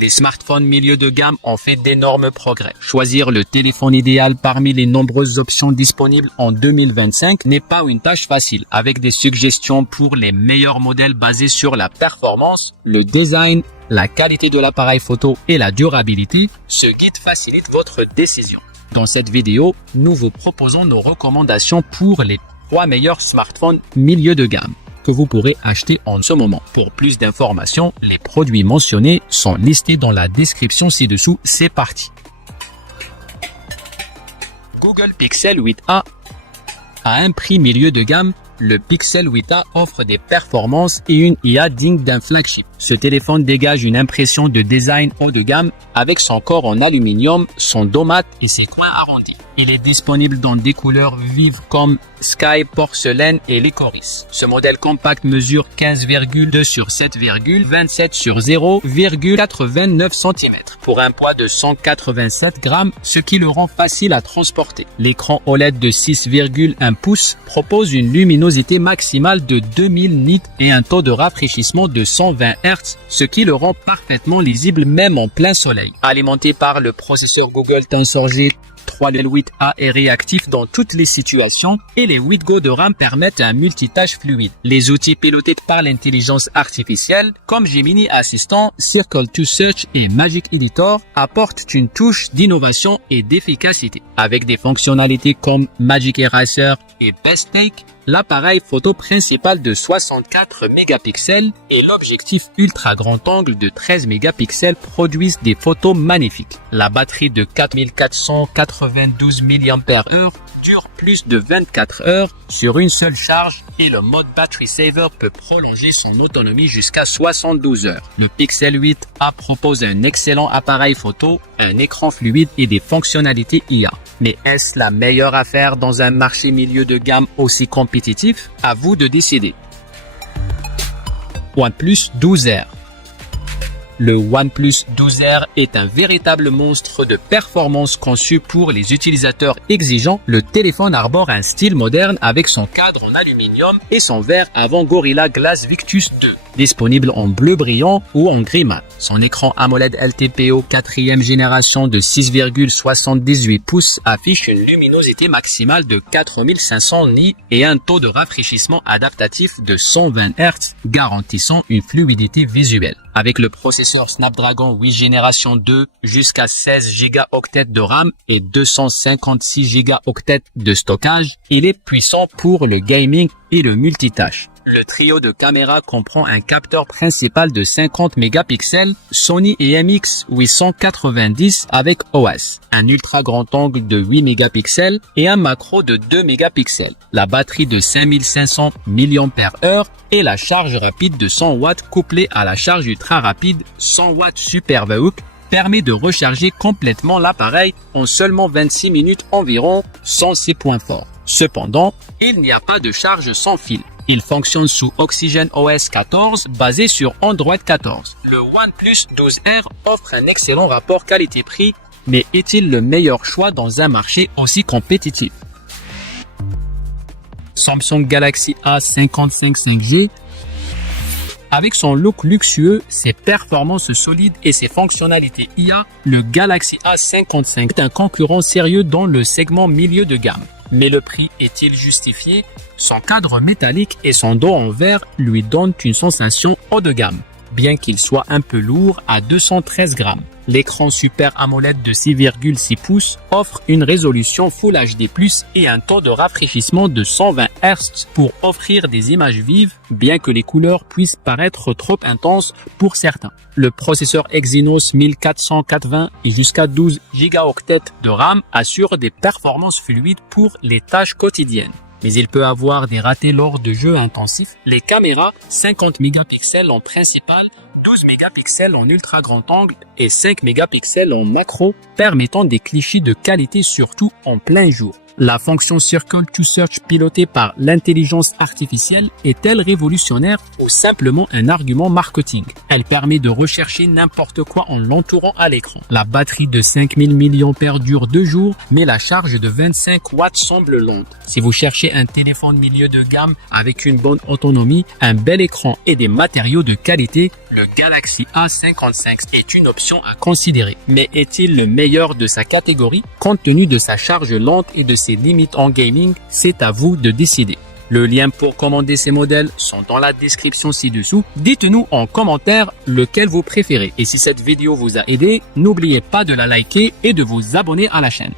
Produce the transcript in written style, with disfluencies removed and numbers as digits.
Les smartphones milieu de gamme ont fait d'énormes progrès. Choisir le téléphone idéal parmi les nombreuses options disponibles en 2025 n'est pas une tâche facile, avec des suggestions pour les meilleurs modèles basés sur la performance, le design, la qualité de l'appareil photo et la durabilité. Ce guide facilite votre décision. Dans cette vidéo, nous vous proposons nos recommandations pour les 3 meilleurs smartphones milieu de gamme que vous pourrez acheter en ce moment. Pour plus d'informations, les produits mentionnés sont listés dans la description ci-dessous. C'est parti. Google Pixel 8a. À un prix milieu de gamme, le Pixel 8a offre des performances et une IA digne d'un flagship. Ce téléphone dégage une impression de design haut de gamme avec son corps en aluminium, son dos mat et ses coins arrondis. Il est disponible dans des couleurs vives comme Sky, Porcelaine et Licorice. Ce modèle compact mesure 15,2 sur 7,27 sur 0,89 cm pour un poids de 187 grammes, ce qui le rend facile à transporter. L'écran OLED de 6,1 pouces propose une luminosité maximale de 2000 nits et un taux de rafraîchissement de 120 Hz, ce qui le rend parfaitement lisible même en plein soleil. Alimenté par le processeur Google Tensor G 3D8A est réactif dans toutes les situations et les 8 Go de RAM permettent un multitâche fluide. Les outils pilotés par l'intelligence artificielle comme Gemini Assistant, Circle to Search et Magic Editor apportent une touche d'innovation et d'efficacité. Avec des fonctionnalités comme Magic Eraser et Best Take, l'appareil photo principal de 64 mégapixels et l'objectif ultra grand angle de 13 mégapixels produisent des photos magnifiques. La batterie de 4492 mAh dure plus de 24 heures sur une seule charge et le mode Battery Saver peut prolonger son autonomie jusqu'à 72 heures. Le Pixel 8a propose un excellent appareil photo, un écran fluide et des fonctionnalités IA. Mais est-ce la meilleure affaire dans un marché milieu de gamme aussi compétitif? À vous de décider. OnePlus 12R. Le OnePlus 12R est un véritable monstre de performance conçu pour les utilisateurs exigeants. Le téléphone arbore un style moderne avec son cadre en aluminium et son verre avant Gorilla Glass Victus 2, disponible en bleu brillant ou en gris mat. Son écran AMOLED LTPO 4e génération de 6,78 pouces affiche une luminosité maximale de 4500 nits et un taux de rafraîchissement adaptatif de 120 Hz, garantissant une fluidité visuelle. Avec le processeur Snapdragon 8 génération 2 jusqu'à 16 Go de RAM et 256 Go de stockage, il est puissant pour le gaming et le multitâche. Le trio de caméras comprend un capteur principal de 50 mégapixels Sony IMX 890 avec OS, un ultra grand angle de 8 mégapixels et un macro de 2 mégapixels, la batterie de 5500 mAh et la charge rapide de 100 watts couplée à la charge ultra rapide 100 watts Super VOOC permet de recharger complètement l'appareil en seulement 26 minutes environ sans ses points forts. Cependant, il n'y a pas de charge sans fil. Il fonctionne sous Oxygen OS 14 basé sur Android 14. Le OnePlus 12R offre un excellent rapport qualité-prix, mais est-il le meilleur choix dans un marché aussi compétitif? Samsung Galaxy A55 5G. Avec son look luxueux, ses performances solides et ses fonctionnalités IA, le Galaxy A55 est un concurrent sérieux dans le segment milieu de gamme. Mais le prix est-il justifié? Son cadre métallique et son dos en verre lui donnent une sensation haut de gamme, bien qu'il soit un peu lourd à 213 grammes. L'écran Super AMOLED de 6,6 pouces offre une résolution Full HD+, et un taux de rafraîchissement de 120 Hz pour offrir des images vives, bien que les couleurs puissent paraître trop intenses pour certains. Le processeur Exynos 1480 et jusqu'à 12 Go de RAM assure des performances fluides pour les tâches quotidiennes. Mais il peut avoir des ratés lors de jeux intensifs. Les caméras 50 mégapixels en principal, 12 mégapixels en ultra grand angle et 5 mégapixels en macro, permettant des clichés de qualité surtout en plein jour. La fonction Circle to Search pilotée par l'intelligence artificielle est-elle révolutionnaire ou simplement un argument marketing? Elle permet de rechercher n'importe quoi en l'entourant à l'écran. La batterie de 5000 mAh dure 2 jours, mais la charge de 25 watts semble longue. Si vous cherchez un téléphone milieu de gamme avec une bonne autonomie, un bel écran et des matériaux de qualité, le Galaxy A55 est une option à considérer. Mais est-il le meilleur de sa catégorie? Compte tenu de sa charge lente et de ses limites en gaming, c'est à vous de décider. Le lien pour commander ces modèles sont dans la description ci-dessous. Dites-nous en commentaire lequel vous préférez. Et si cette vidéo vous a aidé, n'oubliez pas de la liker et de vous abonner à la chaîne.